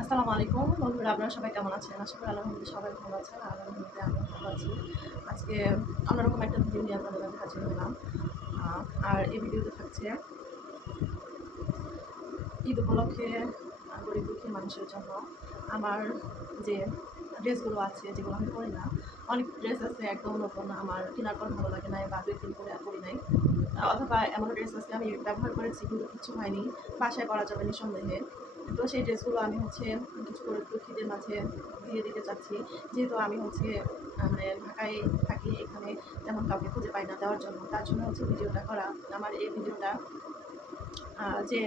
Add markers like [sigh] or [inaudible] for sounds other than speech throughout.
আসসালামু আলাইকুম বন্ধুরা, আপনারা সবাই কেমন আছেন? আশা করি আলহামদুলিল্লাহ সবাই ভালো আছেন, আলহামদুলিল্লাহ আমি ভালো আছি। আজকে অন্যরকম একটা ভিডিও নিয়ে আপনাদের কাছে হাজির হলাম। আর এই ভিডিওতে থাকছে ঈদ উপলক্ষে গরিব দুঃখী মানুষের জন্য আমার যে ড্রেসগুলো আছে, যেগুলো আমি পরি না, অনেক ড্রেস আছে একদম নতুন, আমার কেনার পর ভালো লাগে না বা দুই পরে আর পরি নাই। অথবা এমন ড্রেস আছে আমি ব্যবহার করেছি কিন্তু কিছু হয়নি, বাসায় করা যাবে নিঃসন্দেহে। তো সেই ড্রেসগুলো আমি হচ্ছে কিছু করে দুঃখীদের মাঝে দিয়ে দিতে চাচ্ছি। যেহেতু আমি হচ্ছে মানে ঢাকায় থাকি, এখানে তেমন কাউকে খুঁজে পাই না দেওয়ার জন্য। তার জন্য হচ্ছে ভিডিওটা করা। আমার এই ভিডিওটা যে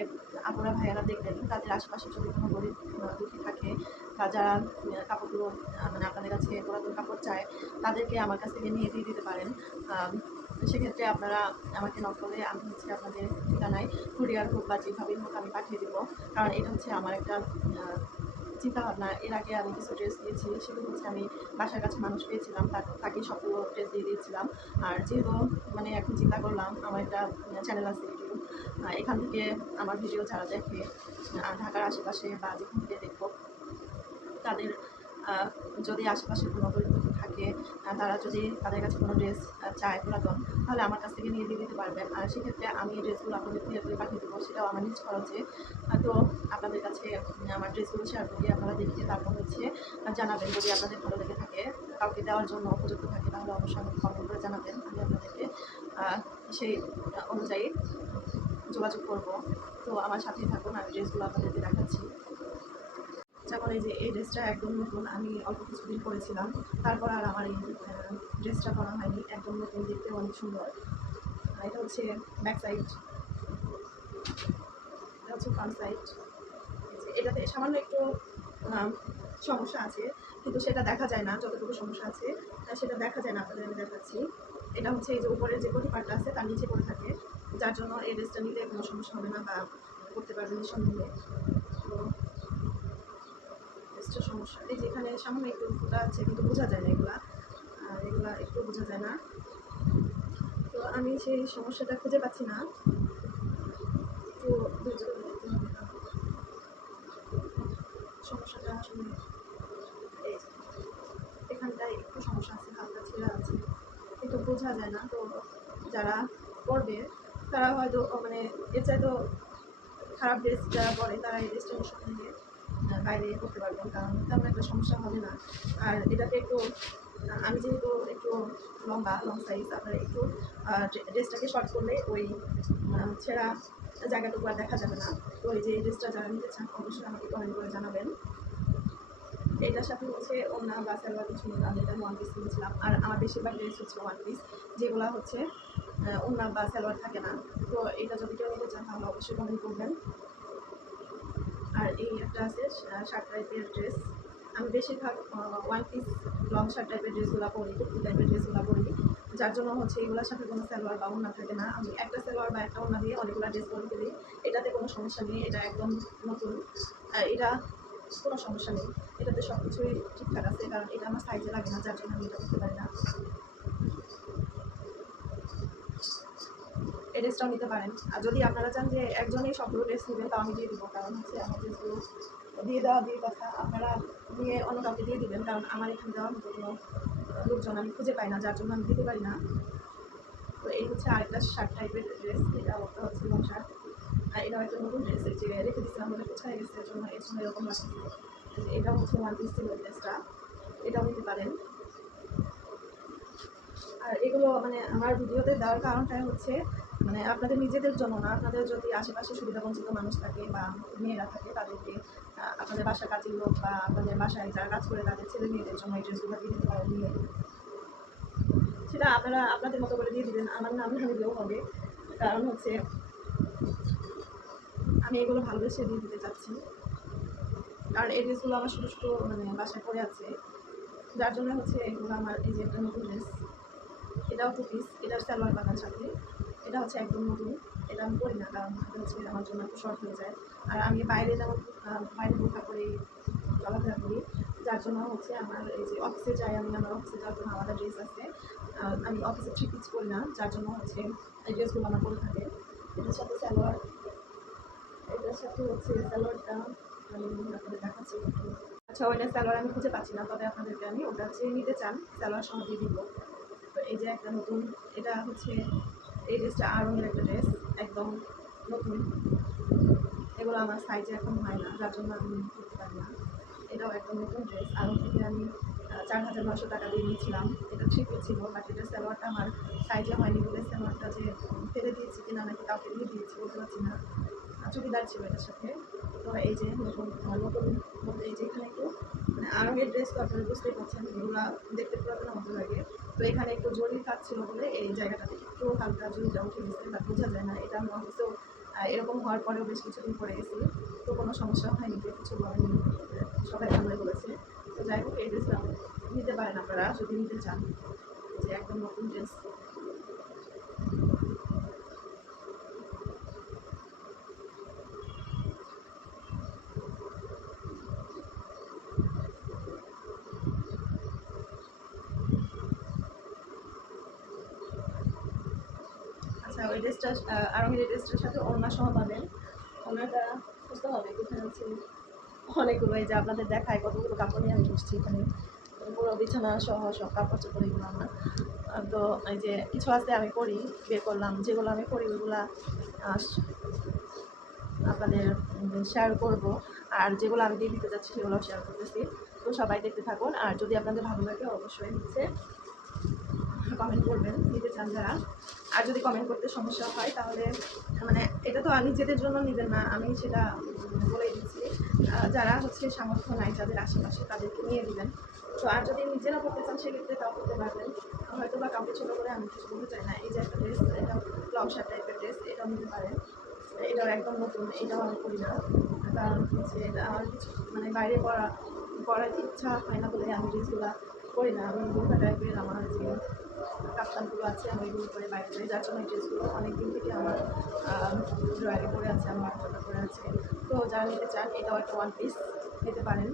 আপুরা ভাইয়ারা দেখবেন, তাদের আশেপাশে যদি কোনো গরিব দুঃখী থাকে, বা যারা কাপড়গুলো মানে আপনাদের কাছে পুরাতন কাপড় চায়, তাদেরকে আমার কাছ থেকে নিয়ে দিয়ে দিতে পারেন। সেক্ষেত্রে আপনারা আমাকে নক করলে আমি হচ্ছে আপনাদের ঠিকানায় কুরিয়ার হোক বা যেভাবেই হোক আমি পাঠিয়ে দেবো। কারণ এটা হচ্ছে আমার একটা চিন্তা ভাবনা। এর আগে আমি কিছু ড্রেস দিয়েছি, সেগুলো হচ্ছে আমি বাসার কাছে মানুষ পেয়েছিলাম তাকে সবগুলো ড্রেস দিয়ে দিয়েছিলাম। আর যেহেতু মানে এখন চিন্তা করলাম, আমার একটা চ্যানেল আছে ইউটিউব এখান থেকে আমার ভিডিও যারা দেখে ঢাকার আশেপাশে বা যেখান থেকে দেখব, তাদের যদি আশেপাশে কোনো থাকে তারা যদি তাদের কাছে কোনো ড্রেস চায় পুরাতন, তাহলে আমার কাছ থেকে নিয়ে দিয়ে দিতে পারবেন। আর সেক্ষেত্রে আমি ড্রেসগুলো আপনাদের কুরিয়ার করে পাঠিয়ে দেবো, সেটাও আমার নিজ খরচে। তো আপনাদের কাছে আমার ড্রেসগুলো শেয়ার করি আপনারা দেখে তারপর হচ্ছে জানাবেন যদি আপনাদের ভালো লেগে থাকে, কাউকে দেওয়ার জন্য উপযুক্ত থাকে, তাহলে অবশ্যই আমাকে কমেন্ট করে জানাবেন, আমি আপনাদেরকে সেই অনুযায়ী যোগাযোগ করব। তো আমার সাথেই থাকুন, আমি ড্রেসগুলো আপনাদেরকে দেখাচ্ছি। যেমন এই যে এই ড্রেসটা একদম নতুন, আমি অল্প কিছুদিন পরেছিলাম। তারপর আর আমার এই ড্রেসটা পরা হয়নি, একদম নতুন, দেখতে অনেক সুন্দর। এটা হচ্ছে ব্যাক সাইড এটা হচ্ছে ফ্রন্ট সাইড এটাতে সামান্য একটু সমস্যা আছে, কিন্তু সেটা দেখা যায় না, যতটুকু সমস্যা আছে সেটা দেখা যায় না, আপনাদের আমি দেখাচ্ছি। এটা হচ্ছে এই যে উপরের যে কোটি পার্টটা আছে, তার নিচে পড়ে থাকে। যার জন্য এই ড্রেসটা নিলে কোনো সমস্যা হবে না বা করতে পারবেন নিঃসন্দেহে। ড্রেসটা সমস্যা। এই যে এখানে সামনে একটু ফুটা আছে কিন্তু বোঝা যায় না এগুলা। আর এগুলা একটু বোঝা যায় না। তো আমি সেই সমস্যাটা খুঁজে পাচ্ছি না। তো সমস্যাটা আসলে এখানটায় একটু সমস্যা আছে হালকা ছেঁড়া আছে। কিন্তু বোঝা যায় না। তো যারা পড়বে তারা হয়তো মানে এর চাইতো খারাপ ড্রেস যারা পরে তারা এই ড্রেসটা আহ, বাইরে করতে পারবেন কারণ তেমন একটা সমস্যা হবে না। আর এটাকে একটু, আমি যেহেতু একটু লম্বা লং সাইজ আপনার একটু ড্রেসটাকে শর্ট করলে ওই ছেঁড়া জায়গাটুকু আর দেখা যাবে না। তো এই যে ড্রেসটা যারা নিতে চান, অবশ্যই আমাকে কমেন্ট করে জানাবেন। এটার সাথে হচ্ছে অন্য বা সালোয়ার কিছু নিলাম এটা ওয়ান পিস কিনেছিলাম। আর আমার বেশিরভাগ ড্রেস হচ্ছে ওয়ান পিস যেগুলো হচ্ছে অন্য বা সালোয়ার থাকে না। তো এটা যদি কেউ নিতে চান, তাহলে অবশ্যই কমেন্ট করবেন। এই একটা আছে শার্ট টাইপের ড্রেস আমি বেশিরভাগ ওয়ান পিস লং শার্ট টাইপের ড্রেসগুলো পরি, কুর্তি টাইপের ড্রেসগুলো পরি। যার জন্য হচ্ছে এগুলোর সাথে কোনো সালোয়ার বা ওড়না থাকে না। আমি একটা সালোয়ার বা একটা ওড়না দিয়ে অনেকগুলো ড্রেস পরে ফেলি। এটাতে কোনো সমস্যা নেই, এটা একদম নতুন। এটা কোনো সমস্যা নেই। এটাতে সব কিছুই ঠিকঠাক আছে, কারণ এটা আমার সাইজে লাগে না, যার জন্য আমি এটা করতে পারি না। এই ড্রেসটাও নিতে পারেন। আর যদি আপনারা চান যে একজনেই সবগুলো ড্রেস নেবেন, তাও আমি দিয়ে দিব। কারণ হচ্ছে আমার ড্রেসগুলো দিয়ে দেওয়া দিয়ে কথা, আপনারা নিয়ে অন্য কাউকে দিয়ে দিবেন। কারণ আমার এখানে দেওয়ার মতো কোনো লোকজন আমি খুঁজে পাই না, যার জন্য আমি দিতে পারি না। তো এই হচ্ছে আরেকটা শার্ট টাইপের ড্রেস এটা একটা হচ্ছে লং শার্ট আর এটাও একটা নতুন ড্রেস যে রেখে দিচ্ছিলাম বলে কোথায় গেছে, এর জন্য এর জন্য এরকম লাগছে। এটা হচ্ছে ওয়ান পিস ছিল ড্রেসটা এটাও নিতে পারেন। আর এগুলো মানে আমার ভিডিওতে দেওয়ার কারণটাই হচ্ছে মানে আপনাদের নিজেদের জন্য না, আপনাদের যদি আশেপাশে সুবিধাবঞ্চিত মানুষ থাকে বা মেয়েরা থাকে, তাদেরকে আপনাদের বাসার কাজের লোক বা আপনাদের বাসায় যারা কাজ করে তাদের ছেলে মেয়েদের জন্য এই ড্রেসগুলো দিয়ে দিতে পারেন। নিয়ে সেটা আপনারা আপনাদের মতো করে দিয়ে দিবেন। আমার নাম না দিলেও হবে। কারণ হচ্ছে আমি এগুলো ভালোবেসে দিয়ে দিতে চাচ্ছি। কারণ এই ড্রেসগুলো আমার ছোটো মানে বাসায় পড়ে আছে। যার জন্য হচ্ছে এগুলো আমার এই যে একটা নতুন ড্রেস এটাও টু পিস এটার সালোয়ার বাগান সাথে। এটা হচ্ছে একদম নতুন। এটা আমি করি না, কারণ এটা হচ্ছে আমার জন্য একটু শর্ট হয়ে যায়। আর আমি বাইরে যেমন বাইরে বোরখা করে চলাফেরা করি। যার জন্য হচ্ছে আমার এই যে অফিসে যাই আমি, আমার অফিসে যাওয়ার জন্য আলাদা ড্রেস আছে। আমি অফিসে থ্রি পিস করি না, যার জন্য হচ্ছে এই ড্রেসগুলো আমার পরে থাকে। এটার সাথে সালোয়ার এটার সাথে হচ্ছে সালোয়ারটা আমি আপনাদের দেখাচ্ছি। আচ্ছা ওইটা স্যালোয়ার আমি খুঁজে পাচ্ছি না, তবে আপনাদেরকে আমি ওটা হচ্ছে নিতে চান। স্যালোয়ার সহ দিয়ে দিব। তো এই যে একটা নতুন, এটা হচ্ছে এই ড্রেসটা আরঙের একটা ড্রেস, একদম নতুন। এগুলো আমার সাইজে এখন হয় না, যার জন্য আমি করতে পারি না। এটাও একদম নতুন ড্রেস। আরও থেকে আমি চার হাজার নশো টাকা দিয়ে নিয়েছিলাম। এটা ঠিকই ছিল, বাট এটা সালোয়ারটা আমার সাইজে হয়নি বলে সালোয়ারটা যে ফেলে দিয়েছি কিনা নাকি কাউকে দিয়ে দিয়েছি, বলতে পারছি না। চুড়িদার ছিল এটার সাথে। তো এই যে নতুন নতুন বলতে এই যে এখানে একটু মানে আরঙের ড্রেস তো আপনারা বুঝতেই পারছেন, এগুলো দেখতে পুরাতনের মতো লাগে। তো এখানে একটু জরির কাজ ছিল বলে এই জায়গাটাতে একটু হালকা জরিটা উঠে গেছে বা বোঝা যায় না, এটা আমি অফিসেও এরকম হওয়ার পরেও বেশ কিছুদিন পরে গেছি তো কোনো সমস্যা হয়নি যে কিছু বলেনি, সবাই ভালোই বলেছে। তো যাই হোক, এই ড্রেসটা নিতে পারেন আপনারা, যদি নিতে চান। যে একদম নতুন ড্রেস আচ্ছা ওই ড্রেসটা আরঙের ড্রেসটার সাথে ওড়না সহ পাবেন। ওড়নাটা বুঝতে হবে কোথায় আছে অনেকগুলো এই যে আপনাদের দেখায় কতগুলো কাপড় নিয়ে আমি বসছি এখানে। পুরো বিছানা সহ সব কাপড় চোপড় এগুলো আমার। তো এই যে কিছু আছে আমি করি বের করলাম যেগুলো আমি করি ওইগুলা আহ, আপনাদের শেয়ার করব। আর যেগুলো আমি দিয়ে দিতে যাচ্ছি সেগুলো শেয়ার করতেছি। তো সবাই দেখতে থাকুন। আর যদি আপনাদের ভালো লাগে অবশ্যই হচ্ছে কমেন্ট করবেন নিতে চান যারা আর যদি কমেন্ট করতে সমস্যা হয়, তাহলে মানে এটা তো নিজেদের জন্য নেবেন না, আমি সেটা বলে দিচ্ছি। যারা হচ্ছে সামর্থ্য নাই যাদের আশেপাশে, তাদেরকে নিয়ে দিবেন তো আর যদি নিজেরা করতে চান, সেক্ষেত্রে তাও করতে পারবেন। হয়তো বা কাউকে ছোটো করে আমি কিছু বলতে চাই না। এই যে একটা ড্রেস এটা লংসার টাইপের ড্রেস এটাও নিতে পারেন। এটাও একদম নতুন, এটাও আমি করি না কারণ হচ্ছে আমার কিছু মানে বাইরে পড়া, পড়ার ইচ্ছা হয় না বলে আমি ড্রেসগুলো করি না। আমি বোরখা টাইপের আমার যে কাপ্তানগুলো আছে, আমি এগুলো করে বাইরে যাই। যার জন্য ড্রেসগুলো অনেক দিন থেকে আমার ড্রয়ারে পরে আছে, আমার বাচ্চাটা পরে আছে। তো যারা নিতে চান, এটাও একটা ওয়ান পিস নিতে পারেন।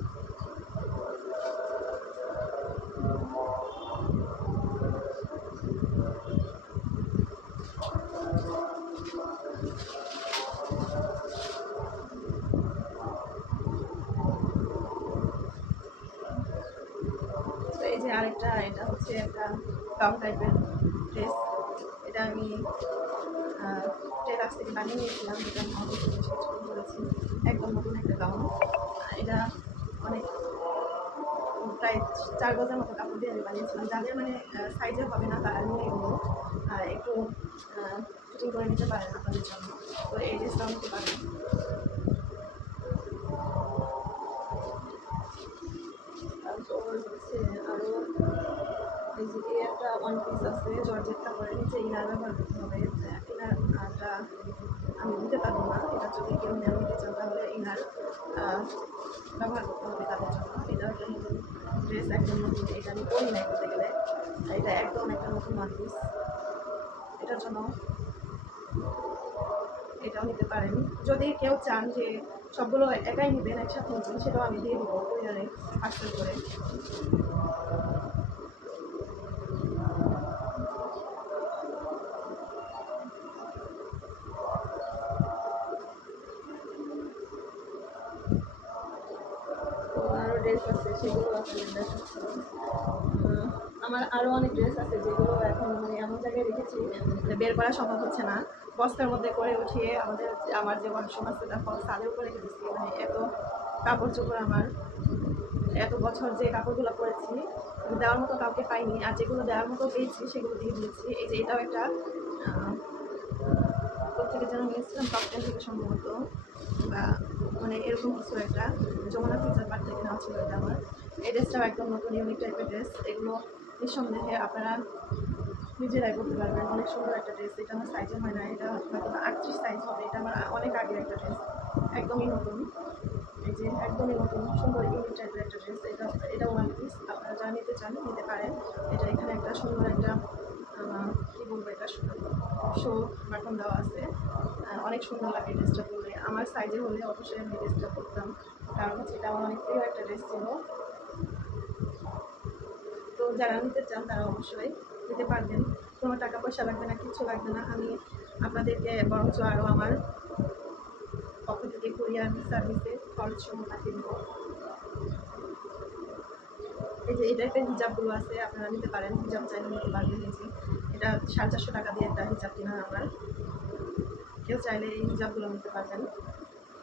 এই যে আরেকটা, এটা হচ্ছে একটা গাউন টাইপের ড্রেস এটা আমি টেলার্স থেকে বানিয়ে নিয়েছিলাম, যেটা আমি করেছি। একদম নতুন একটা গাউন। এটা অনেক, প্রায় চার গজের মতো কাপড় দিয়ে আমি বানিয়েছিলাম। যাদের মানে সাইজে হবে না, তারা নিয়ে এগুলো একটু ফিটিং করে নিতে পারেন আপনাদের জন্য। তো এই ড্রেসটাও নিতে পারেন। তারপর একটা পিস ব্যবহার করতে হবে। আমি দিতে পারব না, এটা যদি কেউ নিতে চান তাহলে ব্যবহার করতে হবে তাদের জন্য। এটা একটা নতুন ড্রেস একদম নতুন, এটা বলতে গেলে। এটা একদম একটা নতুন পিস এটার জন্য এটাও নিতে পারেন। যদি কেউ চান যে সবগুলো একাই নেবেন, একসাথে নেবেন, সেটাও আমি দিয়ে দেবো। কুরিয়ারে পার্সেল করে তো আরও ড্রেস আছে সেগুলো আপনাদের দেখাচ্ছি আহ, আমার আরও অনেক ড্রেস আছে যেগুলো এখন মানে এমন জায়গায় রেখেছি যে বের করা সম্ভব হচ্ছে না। বস্তার মধ্যে করে উঠিয়ে আমাদের আমার যে ওয়াশরুম আছে তারপর ছাদের উপরে রেখে দিচ্ছি মানে এত কাপড় চোপড় আমার। এত বছর যে কাপড়গুলো পরেছি দেওয়ার মতো কাউকে পাইনি। আর যেগুলো দেওয়ার মতো পেয়েছি, সেগুলো দিয়ে দিয়েছি। এই যে এটাও একটা কোথেকে যেন নিয়েছিলাম টপটেন থেকে সম্ভবত। বা মানে এরকম কিছু একটা, যমুনা ফিচার পার্ক থেকে নেওয়া ছিল এটা আমার। এই ড্রেসটাও একদম নতুন ইউনিক টাইপের ড্রেস এগুলো নিঃসন্দেহে আপনারা নিজেরাই করতে পারবেন। অনেক সুন্দর একটা ড্রেস এটা আমার সাইজে হয় না। এটা হয়তো আটত্রিশ সাইজ হবে। এটা আমার অনেক আগের একটা ড্রেস একদমই নতুন। এই যে একদমই নতুন। সুন্দর ইউনিক টাইপের একটা ড্রেস এটা এটা ওয়ান পিস আপনারা যা নিতে চান, নিতে পারেন। এটা এখানে একটা সুন্দর একটা কী বলব এটা? শো বাটন দেওয়া আছে। অনেক সুন্দর লাগে ড্রেসটা পরলে। আমার সাইজে হলে অবশ্যই আমি ড্রেসটা পরতাম। কারণ হচ্ছে এটা আমার অনেক প্রিয় একটা ড্রেস ছিল। তো যারা নিতে চান তারা অবশ্যই নিতে পারবেন। কোনো টাকা পয়সা লাগবে না, কিছু লাগবে না। আমি আপনাদেরকে বরঞ্চ আরও আমার পক্ষ থেকে কুরিয়ার সার্ভিসে খরচ তাকে দিব। এই যে এটা টাইপের হিজাবগুলো আছে, আপনারা নিতে পারেন। হিজাব চাইলে নিতে পারবেন এই যে। এটা সাড়ে চারশো টাকা দিয়ে একটা হিজাব কিনা আমার। কেউ চাইলে এই হিজাবগুলো নিতে পারবেন।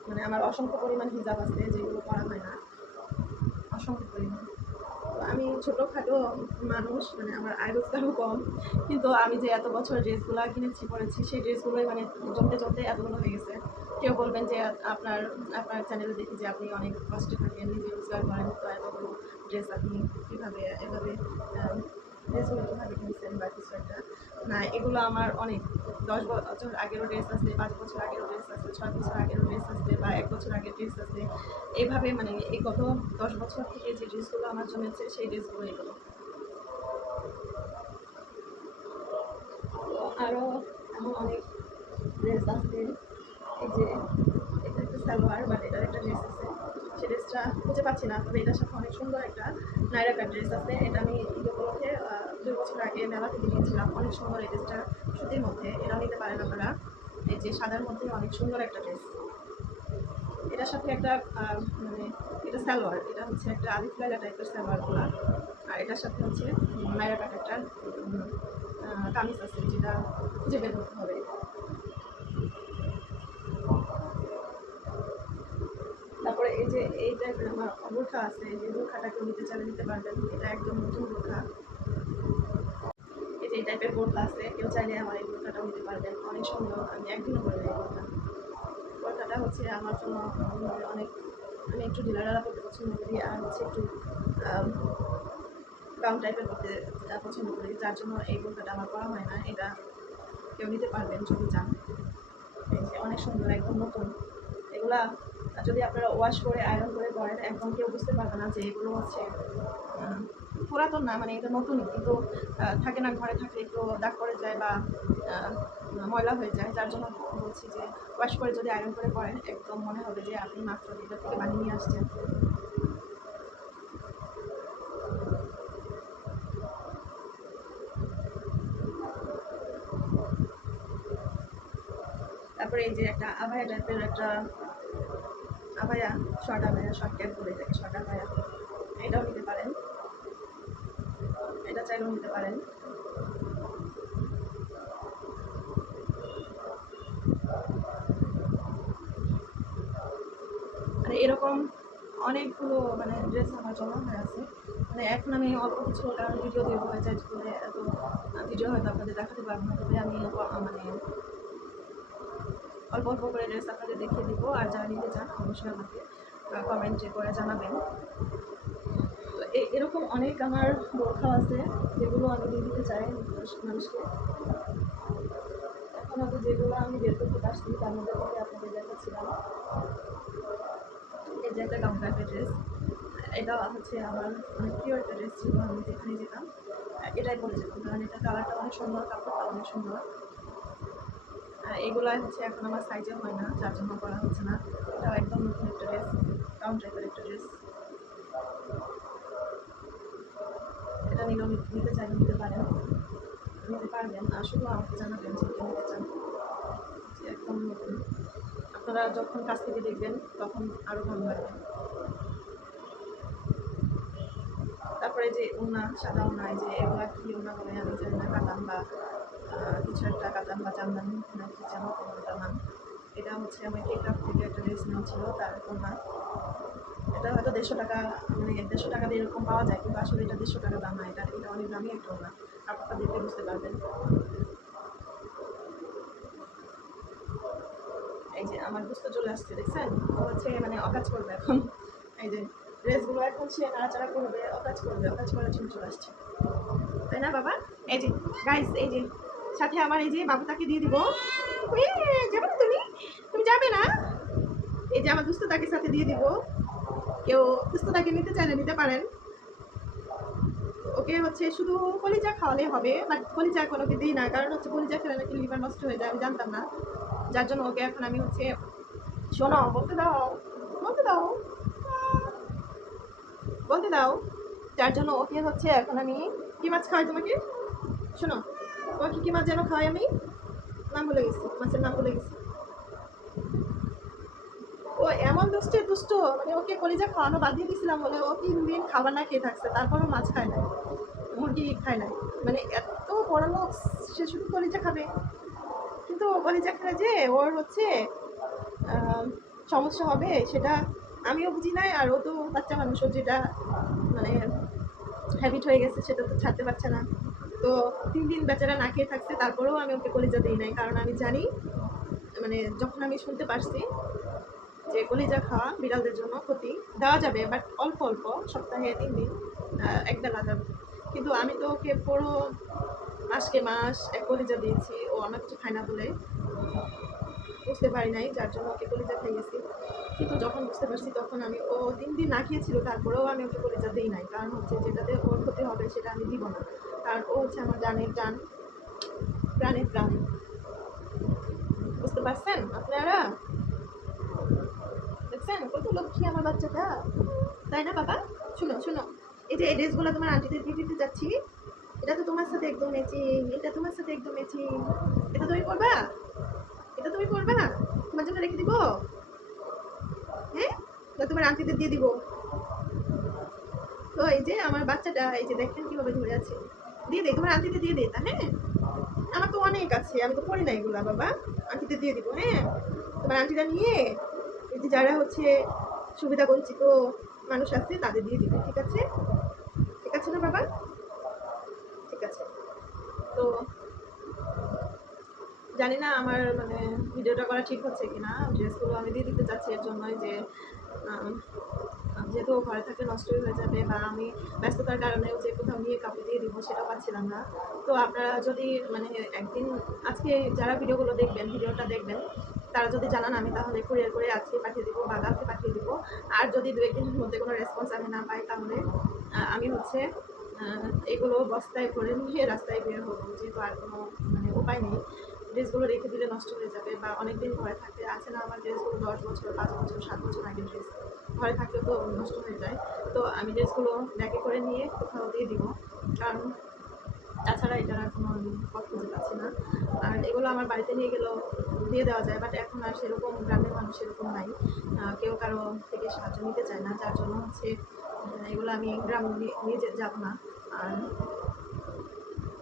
মানে আমার অসংখ্য পরিমাণ হিজাব আছে যেগুলো করা হয় না। অসংখ্য পরিমাণ। আমি ছোটোখাটো মানুষ মানে আমার আয় কম। কিন্তু আমি যে এত বছর ড্রেসগুলো কিনেছি, পরেছি, সেই ড্রেসগুলোই মানে জমতে জমতে এতগুলো হয়ে গেছে। কেউ বলবেন যে আপনার আপনার চ্যানেলে দেখি যে আপনি অনেক কষ্টে থাকেন, নিজে রোজগার করেন, তো এতগুলো ড্রেস আপনি কীভাবে, এভাবে ড্রেসগুলো কীভাবে কিনছেন বা কিছু একটা। না এগুলো আমার অনেক। দশ বছর আগেরও ড্রেস আছে, পাঁচ বছর আগেরও ড্রেস আছে, ছয় বছর আগেরও ড্রেস আছে, বা এক বছর আগের ড্রেস আছে। এইভাবে মানে এই গত দশ বছর থেকে যে ড্রেসগুলো আমার জমেছে, সেই ড্রেসগুলো এগুলো। আরও এমন অনেক ড্রেস আছে। এই যে এটা একটা সালোয়ার, বাট এটার একটা ড্রেস আছে। সেই ড্রেসটা খুঁজে পাচ্ছি না, তবে এটার সাথে অনেক সুন্দর একটা নাইরাকার ড্রেস আছে। এটা আমি উপলক্ষে দুই বছর আগে মেলা থেকে নিয়েছিলাম অনেক সুন্দর এই ড্রেসটা সুতির মধ্যে। এটাও নিতে পারেন আপনারা। এই যে সাদার মধ্যে অনেক সুন্দর একটা ড্রেস এটার সাথে একটা মানে এটা সালোয়ার। এটা হচ্ছে একটা আলিফ লাইলা টাইপের সালোয়ারগুলো। আর এটার সাথে হচ্ছে নাইরা কাট একটা কামিজ আছে যেটা খুঁজে বের করতে হবে। তারপরে এই যে এই টাইপের আমার বোরখা আছে, এই যে বোরখাটাকেও নিতে চাইলে নিতে পারবেন। এটা একদম নতুন বোরখা এই টাইপের বোরখা আছে, কেউ চাইলে আমার এই বোরখাটাও নিতে পারবেন। অনেক সুন্দর, আমি একদিনও পরে এই বোরখা। বোরখাটা হচ্ছে আমার জন্য অনেক, আমি একটু ঢিলাঢালা করতে পছন্দ করি আর হচ্ছে একটু গাউন টাইপের করতে পছন্দ করি। যার জন্য এই বোরখাটা আমার করা হয় না, এটা কেউ নিতে পারবেন যদি চান। অনেক সুন্দর, একদম নতুন। এগুলা যদি আপনারা ওয়াশ করে আয়রন করে পরেন, একদম কেউ বুঝতে পারবে না যে এগুলো হচ্ছে পুরাতন না মানে এটা নতুনই, কিন্তু থাকে না, ঘরে থাকলে একটু দাগ পড়ে যায় বা ময়লা হয়ে যায়। যার জন্য বলছি যে ওয়াশ করে যদি আয়রন করে পরেন একদম মনে হবে যে আপনি মাত্র এটা থেকে বানিয়ে নিয়ে আসছেন। তারপরে এই যে একটা আভায়া টাইপের একটা আভায়া, শর্ট আভায়া শর্ট ক্যাপ বলে থাকে শর্ট আভায়া, এটাও নিতে পারেন। এটা চাইলেও নিতে পারেন। মানে এরকম অনেকগুলো মানে ড্রেস আমার জমা হয়ে আছে। মানে এখন আমি অল্প কিছু কারণ ভিডিও দেবো হয়ে যায় করে এত ভিডিও হয়তো আপনাদের দেখাতে পারব না। তবে আমি মানে অল্প অল্প করে ড্রেস আপনাদের দেখিয়ে দিব। আর যারা নিতে চান, অবশ্যই আমাকে কমেন্টে করে জানাবেন। এরকম অনেক আমার বোরখা আছে, যেগুলো আমি দিয়ে দিতে চাই মানুষ- মানুষকে। এখন হয়তো যেগুলো আমি বের করতে পারছি, তার মধ্যে থেকে আপনাদের দেখাচ্ছিলাম এই যে একটা গাউন টাইপের ড্রেস এটা হচ্ছে আমার অনেক প্রিয় একটা ড্রেস ছিল, আমি যেখানে যেতাম। এটাই পরে যেতাম, কারণ এটা কালারটা অনেক সুন্দর, কাপড়টা অনেক সুন্দর। এগুলাই হচ্ছে এখন আমার সাইজে হয় না, যার জন্য করা হচ্ছে না। এটাও একদম নতুন একটা ড্রেস গাউন টাইপের একটা ড্রেস এটা নিলেও নিতে চাইলে নিতে পারেন। নিতে পারবেন আর শুধু আমাকে জানাবেন যে নিতে চান। একদম নতুন। আপনারা যখন কাছ থেকে দেখবেন, তখন আরও ভালো লাগবে। তারপরে যে উন্না সাদা উন্না যে এগুলা কি উন্না বলে, আমি জানি না, কাতান বা কিছু একটা কাতান বা জামদানি না কি ওটার নাম। এটা হচ্ছে আমার কেকআপ থেকে একটা ড্রেস নেওয়া ছিল, তার উন্না এটা হয়তো দেড়শো টাকা মানে দেড়শো টাকা দিয়ে এরকম পাওয়া যায়, কিন্তু আসলে এটা দেড়শো টাকা দাম না, এটা এটা অনেক দামি একটা উন্না আপনারা দেখতে বুঝতে পারবেন। এই যে আমার বুঝতে চলে আসছে, দেখছেন? ও হচ্ছে মানে অকাজ করবে এখন। এই যে ড্রেসগুলো এখন সে নাড়াচাড়া করবে, অকাজ করবে, অকাজ করার জন্য চলে আসছে। তাই না, বাবা? এই যে গাইস এই যে, সাথে আমার এই যে বাবুটাকে দিয়ে দিব। যাবে না তুমি? তুমি যাবে না? এই যে আমার দুস্থ তাকে সাথে দিয়ে দিব। কেউ দুস্ততাকে নিতে চাইলে নিতে পারেন। ওকে হচ্ছে শুধু কলিজা খাওয়ালে হবে, বাট কলিজা ওকে দিই না, কারণ হচ্ছে কলিজা খেলে নাকি লিভার নষ্ট হয়ে যায়, আমি জানতাম না। যার জন্য ওকে এখন আমি হচ্ছে শোনো বলতে দাও বলতে দাও। বলতে দাও। যার জন্য ওকে হচ্ছে এখন আমি কি মাছ খাওয়াই তোমাকে? শোনো, তোমাকে কি মাছ যেন খাওয়াই আমি? নাম ভুলে গেছি, মাছের নাম ভুলে গেছি। ও এমন দুষ্টে দুষ্ট মানে ওকে কলিজা খাওয়ানো বাদ দিয়ে দিয়েছিলাম বলে ও তিন দিন খাবার না খেয়ে থাকছে, তারপরও মাছ খায় না মুরগি খায় না মানে এত বড় লোক, সে শুধু কলিজা খাবে। কিন্তু কলিজা খেলে যে, ওর হচ্ছে সমস্যা হবে সেটা আমিও বুঝি নাই, আর ও তো বাচ্চা মানুষ ওর যেটা মানে হ্যাবিট হয়ে গেছে সেটা তো ছাড়তে পারছে না। তো তিন দিন বেচারা না খেয়ে থাকছে, তারপরেও আমি ওকে কলিজা দিই নাই, কারণ আমি জানি মানে যখন আমি শুনতে পারছি যে কলিজা খাওয়া বিড়ালদের জন্য ক্ষতি। দেওয়া যাবে বাট অল্প অল্প সপ্তাহে তিন দিন আহ, এক বেলা যাবে কিন্তু আমি তো ওকে পুরো মাসকে মাস এক কলিজা দিয়েছি ও আমার কিছু খায় না বলে বুঝতে পারি নাই যার জন্য ওকে কলিজা খাইয়েছি। কিন্তু যখন বুঝতে পারছি তখন আমি ও তিন দিন না খেয়েছিল তারপরেও আমি ওকে কলিজা দিই নাই। কারণ হচ্ছে যেটাতে ওর ক্ষতি হবে সেটা আমি দিব না। কারণ ও হচ্ছে আমার জানের জান প্রাণের প্রাণ। বুঝতে পারছেন আপনারা? দেখছেন কত লক্ষ্মী আমার বাচ্চাটা। তাই না, বাবা? শুনো শুনো। এই যে এই ড্রেসগুলো তোমার আন্টিদের দিয়ে দিতে যাচ্ছি, এটা তো তোমার সাথে একদম ম্যাচিং এটা তোমার সাথে একদম ম্যাচিং এটা তুমি করবা এটা তুমি করবা তোমার জন্য রেখে দিব? হ্যাঁ? তোমার আন্টিদের দিয়ে দিব। তো এই যে আমার বাচ্চাটা, এই যে দেখেন কীভাবে ধরে আছে। দিয়ে দে, তোমার আন্টিতে দিয়ে দে তা হ্যাঁ? আমার তো অনেক আছে, আমি তো পড়ি না এগুলা, বাবা। আন্টিতে দিয়ে দিব হ্যাঁ? তোমার আন্টিটা নিয়ে যারা হচ্ছে সুবিধা বঞ্চিত মানুষ আছে, তাদের দিয়ে দিবে, ঠিক আছে? ঠিক আছে না বাবা? ঠিক আছে। তো জানি না আমার মানে ভিডিওটা করা ঠিক হচ্ছে কিনা, ড্রেসগুলো আমি দিয়ে দিতে চাচ্ছি এর জন্যই যে যেহেতু ঘরে থাকলে নষ্টই হয়ে যাবে বা আমি ব্যস্ততার কারণে যে কোথাও নিয়ে কাপড় দিয়ে দিব সেটা পাচ্ছিলাম না। তো আপনারা যদি মানে একদিন, আজকে যারা ভিডিওগুলো দেখবেন, ভিডিওটা দেখবেন তারা যদি জানান আমি তাহলে কুরিয়ার করে আজকে পাঠিয়ে দিব বা কালকে পাঠিয়ে দিব। আর যদি দু একদিনের মধ্যে কোনো রেসপন্স আমি না পাই, তাহলে আমি হচ্ছে এগুলো বস্তায় করে নিয়ে রাস্তায় বের হব। যেহেতু আর কোনো মানে উপায় নেই। ড্রেসগুলো রেখে দিলে নষ্ট হয়ে যাবে বা অনেক দিন ঘরে থাকতে আছে না আমার ড্রেসগুলো দশ বছর, পাঁচ বছর, সাত বছর আগে ড্রেস। ঘরে থাকলেও তো নষ্ট হয়ে যায়। তো আমি ড্রেসগুলো ব্যাগে করে নিয়ে কোথাও দিয়ে দিব। কারণ তাছাড়া এটার আর কোনো পথ খুঁজে পাচ্ছি না। আর এগুলো আমার বাড়িতে নিয়ে গেলেও দিয়ে দেওয়া যায় বাট এখন আর সেরকম গ্রামের মানুষ সেরকম নাই। কেউ কারও থেকে সাহায্য নিতে চায় না, যার জন্য হচ্ছে এগুলো আমি গ্রাম নিয়ে- যাব না। আর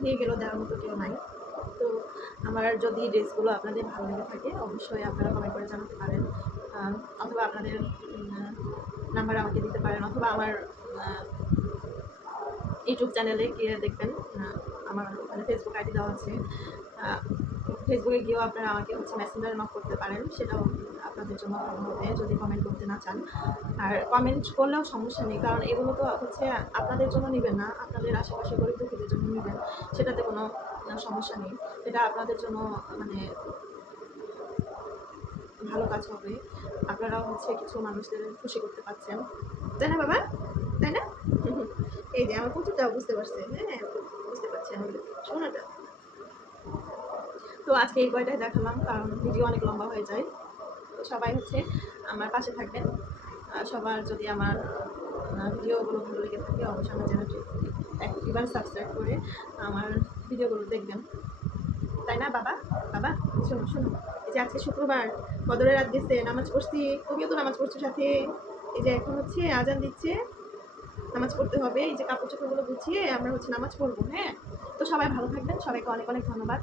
নিয়ে গেলেও দেওয়ার মতো কেউ নাই। তো আমার যদি ড্রেসগুলো আপনাদের ভালো লেগে থাকে, অবশ্যই আপনারা কমেন্ট করে জানাতে পারেন। অথবা আপনাদের নাম্বার আমাকে দিতে পারেন, অথবা আমার ইউটিউব চ্যানেলে গিয়ে দেখবেন। আমার ওখানে ফেসবুক আইডি দেওয়া আছে। ফেসবুকে গিয়েও আপনারা আমাকে হচ্ছে মেসেঞ্জারে নক করতে পারেন, সেটাও আপনাদের জন্য ভালো হবে, যদি কমেন্ট করতে না চান। আর কমেন্ট করলেও সমস্যা নেই, কারণ এগুলো তো হচ্ছে আপনাদের জন্য নেবেন না, আপনাদের আশেপাশে গরিব দুঃখীদের জন্য নেবেন, সেটাতে কোনো সমস্যা নেই। এটা আপনাদের জন্য মানে ভালো কাজ হবে। আপনারাও হচ্ছে কিছু মানুষদের খুশি করতে পারছেন। তাই না বাবা? তাই না? [laughs] এই যে আমার পুতুলটাও বুঝতে পারছে হ্যাঁ? আমি শোনাটা তো আজকে এই কয়টাই দেখালাম, কারণ ভিডিও অনেক লম্বা হয়ে যায়। তো সবাই হচ্ছে আমার পাশে থাকবেন। সবার যদি আমার ভিডিওগুলো ভালো লেগে থাকে, অবশ্যই আমার চ্যানেলটি একবার সাবস্ক্রাইব করে আমার ভিডিওগুলো দেখবেন। তাই না, বাবা? বাবা, শোনো শোনো। এই যে আজকে শুক্রবার কদরের রাত গেছে, নামাজ পড়ছি, তুমিও তো নামাজ পড়ছো সাথে। এই যে এখন হচ্ছে আজান দিচ্ছে নামাজ পড়তে হবে, এই যে কাপড় চোপড়গুলো গুছিয়ে আমরা হচ্ছে নামাজ পড়ব হ্যাঁ? তো সবাই ভালো থাকবেন, সবাইকে অনেক অনেক ধন্যবাদ।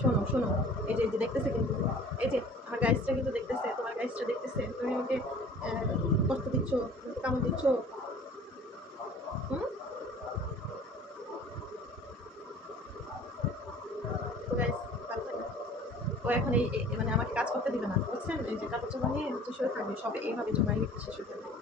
শোনো শোনো, এই যে এই যে দেখতেছে কিন্তু, এই যে, আমার গাইসটা কিন্তু দেখতেছে, তোমার গাইসটা দেখতেছে, তুমি আমাকে কষ্ট দিচ্ছ, কামড় দিচ্ছ। হুম? ও এখন এই মানে আমাকে কাজ করতে দিবে না, বুঝছেন? এই যে কাপড় চোপড় নিয়ে হচ্ছে শুয়ে থাকবে, সবে এইভাবে জমাই শেষ হয়ে